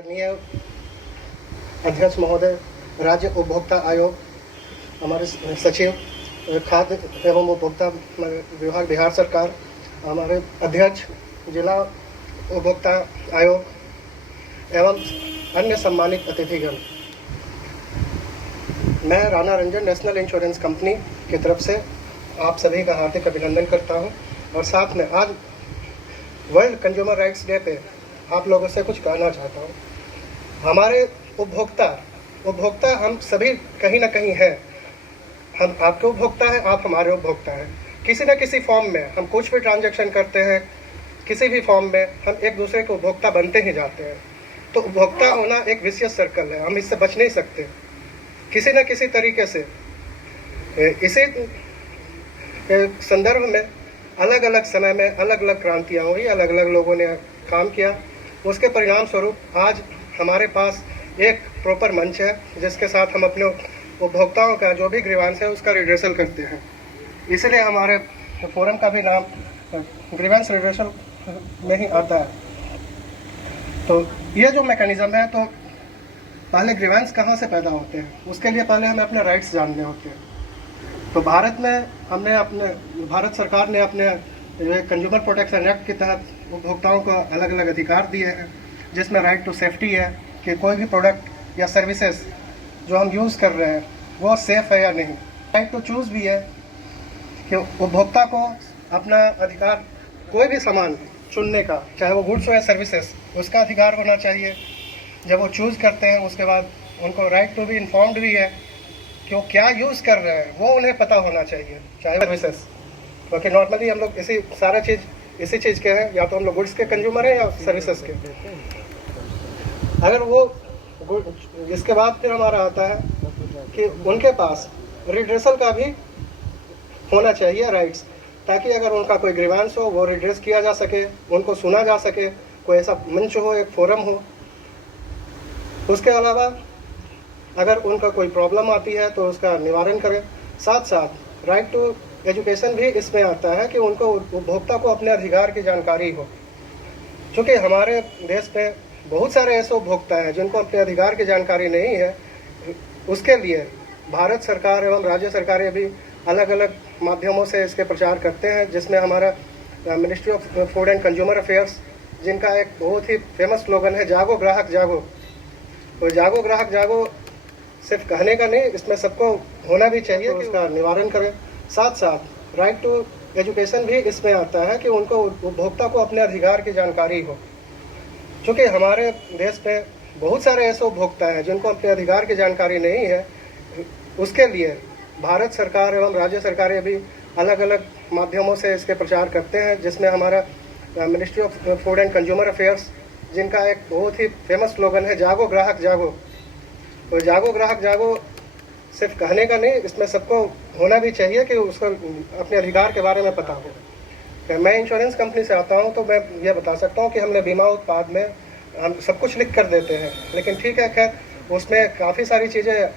आदरणीय अध्यक्ष महोदय, राज्य उपभोक्ता आयोग, हमारे सचिव खाद्य एवं उपभोक्ता विभाग बिहार सरकार, हमारे अध्यक्ष जिला उपभोक्ता आयोग एवं अन्य सम्मानित अतिथिगण, मैं Rana Ranjan national insurance company की तरफ से आप सभी का हार्दिक अभिनंदन करता हूं और साथ में आज वर्ल्ड कंज्यूमर राइट्स डे पे आप लोगों से कुछ कहना चाहता हूं। हमारे उपभोक्ता हम सभी कहीं ना कहीं हैं। हम आपके उपभोक्ता हैं, आप हमारे उपभोक्ता हैं। किसी न किसी फॉर्म में हम कुछ भी ट्रांजैक्शन करते हैं, किसी भी फॉर्म में हम एक दूसरे के उपभोक्ता बनते ही जाते हैं। तो उपभोक्ता होना एक विशियस सर्कल है, हम इससे बच नहीं सकते। किसी न किसी तरीके से इसी संदर्भ में अलग अलग समय में अलग अलग क्रांतियाँ हुई, अलग अलग लोगों ने काम किया। उसके परिणाम स्वरूप आज हमारे पास एक प्रॉपर मंच है जिसके साथ हम अपने उपभोक्ताओं का जो भी ग्रीवांस है उसका रिड्रेसल करते हैं। इसलिए हमारे फोरम का भी नाम ग्रीवांस रिड्रेसल में ही आता है। तो ये जो मैकेनिज्म है, तो पहले ग्रीवांस कहाँ से पैदा होते हैं, उसके लिए पहले हमें अपने राइट्स जानने होते हैं। तो भारत सरकार ने अपने कंज्यूमर प्रोटेक्शन एक्ट के तहत उपभोक्ताओं को अलग अलग अधिकार दिए हैं, जिसमें राइट टू सेफ्टी है कि कोई भी प्रोडक्ट या सर्विसेज जो हम यूज़ कर रहे हैं वो सेफ़ है या नहीं। राइट टू चूज़ भी है कि उपभोक्ता को अपना अधिकार, कोई भी सामान चुनने का, चाहे वो गुड्स हो या सर्विसेज, उसका अधिकार होना चाहिए। जब वो चूज़ करते हैं उसके बाद उनको राइट टू बी इन्फॉर्म्ड भी है कि वो क्या यूज़ कर रहे हैं, वो उन्हें पता होना चाहिए। चाहे सर्विसेज, क्योंकि नॉर्मली हम लोग इसी चीज़ के हैं, या तो हम लोग गुड्स के कंज्यूमर हैं या सर्विसेज के। अगर वो इसके बाद फिर हमारा आता है कि उनके पास रिड्रेसल का भी होना चाहिए राइट्स, ताकि अगर उनका कोई ग्रीवांस हो वो रिड्रेस किया जा सके, उनको सुना जा सके, कोई ऐसा मंच हो, एक फोरम हो। उसके अलावा अगर उनका कोई प्रॉब्लम आती है तो उसका निवारण करें। साथ साथ राइट टू एजुकेशन भी इसमें आता है कि उनको, उपभोक्ता को अपने अधिकार की जानकारी हो। चूँकि हमारे देश में बहुत सारे ऐसे उपभोक्ता हैं जिनको अपने अधिकार की जानकारी नहीं है। उसके लिए भारत सरकार एवं राज्य सरकारें भी अलग अलग माध्यमों से इसके प्रचार करते हैं, जिसमें हमारा ministry of food and consumer affairs, जिनका एक बहुत ही फेमस स्लोगन है, जागो ग्राहक जागो। तो जागो ग्राहक जागो सिर्फ कहने का नहीं, इसमें सबको होना भी चाहिए कि उसका निवारण करें। साथ साथ राइट टू एजुकेशन भी इसमें आता है कि उनको, उपभोक्ता को अपने अधिकार की जानकारी हो। चूँकि हमारे देश में बहुत सारे ऐसे उपभोक्ता हैं जिनको अपने अधिकार की जानकारी नहीं है। उसके लिए भारत सरकार एवं राज्य सरकारें भी अलग अलग माध्यमों से इसके प्रचार करते हैं, जिसमें हमारा ministry of food and consumer affairs, जिनका एक बहुत ही फेमस स्लोगन है, जागो ग्राहक जागो। तो जागो ग्राहक जागो सिर्फ कहने का नहीं, इसमें सबको होना भी चाहिए कि उसको अपने अधिकार के बारे में पता हो। मैं इंश्योरेंस कंपनी से आता हूं, तो मैं ये बता सकता हूं कि हमने बीमा उत्पाद में हम सब कुछ लिख कर देते हैं, लेकिन ठीक है, खैर उसमें काफ़ी सारी चीज़ें,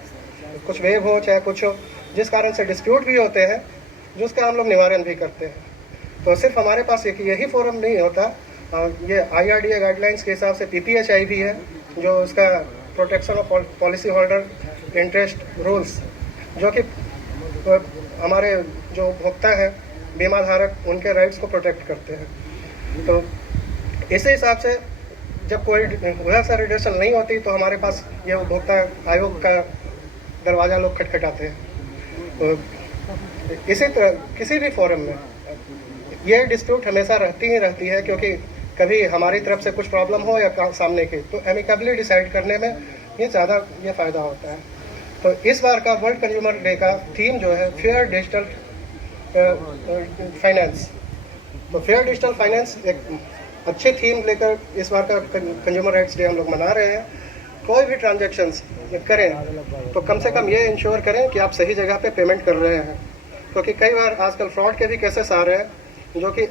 कुछ वेव हो चाहे कुछ हो, जिस कारण से डिस्प्यूट भी होते हैं, जिसका हम लोग निवारण भी करते हैं। तो सिर्फ हमारे पास यही फोरम नहीं होता, ये IRDA गाइडलाइंस के हिसाब से PPHI भी है, जो उसका protection of policy holder interest rules, जो कि हमारे जो उपभोक्ता हैं, बीमा धारक, उनके राइट्स को प्रोटेक्ट करते हैं। तो इसी हिसाब से जब कोई वैसा रिड्रेसल नहीं होती तो हमारे पास ये उपभोक्ता आयोग का दरवाज़ा लोग खटखटाते हैं। तो इसी तरह किसी भी फोरम में ये डिस्प्यूट हमेशा रहती है, क्योंकि कभी हमारी तरफ से कुछ प्रॉब्लम हो या सामने की, तो एमिकेबली डिसाइड करने में ये ज़्यादा फ़ायदा होता है। तो इस बार का वर्ल्ड कंज्यूमर डे का थीम जो है, फेयर डिजिटल फाइनेंस। तो फेयर डिजिटल फाइनेंस एक अच्छी थीम लेकर इस बार का कंज्यूमर राइट्स डे हम लोग मना रहे हैं। कोई भी ट्रांजैक्शंस करें तो कम से कम ये इंश्योर करें कि आप सही जगह पे पेमेंट कर रहे हैं, क्योंकि कई बार आजकल फ्रॉड के भी केसेस आ रहे हैं, जो कि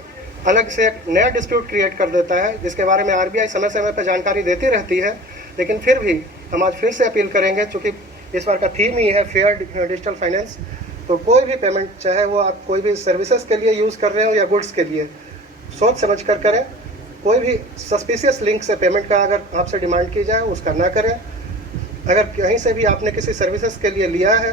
अलग से एक नया डिस्प्यूट क्रिएट कर देता है, जिसके बारे में RBI समय समय पर जानकारी देती रहती है। लेकिन फिर भी हम आज फिर से अपील करेंगे, चूँकि इस बार का थीम ही है फेयर डिजिटल फाइनेंस। तो कोई भी पेमेंट, चाहे वो आप कोई भी सर्विसेज के लिए यूज़ कर रहे हो या गुड्स के लिए, सोच समझ कर करें। कोई भी सस्पिशियस लिंक से पेमेंट का अगर आपसे डिमांड की जाए उसका ना करें। अगर कहीं से भी आपने किसी सर्विसेज के लिए लिया है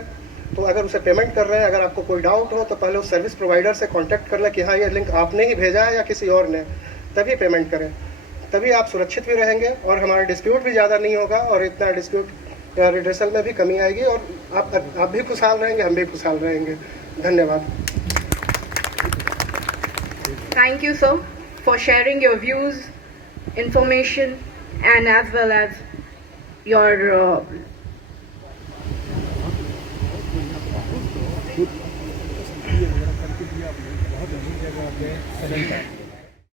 तो अगर उसे पेमेंट कर रहे हैं, अगर आपको कोई डाउट हो तो पहले उस सर्विस प्रोवाइडर से कांटेक्ट कर लें कि हाँ ये लिंक आपने ही भेजा है या किसी और ने, तभी पेमेंट करें। तभी आप सुरक्षित भी रहेंगे और हमारा डिस्प्यूट भी ज़्यादा नहीं होगा और इतना डिस्प्यूट या रिड्रेसल में भी कमी आएगी और आप भी खुशहाल रहेंगे, हम भी खुशहाल रहेंगे। धन्यवाद। Thank you, sir, for sharing your views, information, and as well as your बहुत